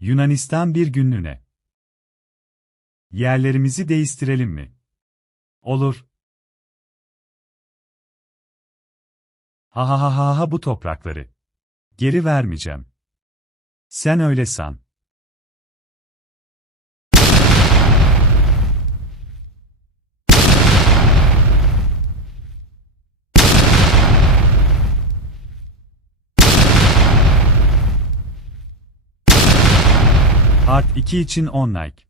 Yunanistan bir günlüğüne. Yerlerimizi değiştirelim mi? Olur. Ha ha ha ha ha bu toprakları. Geri vermeyeceğim. Sen öyle san. Part 2 için 10 like.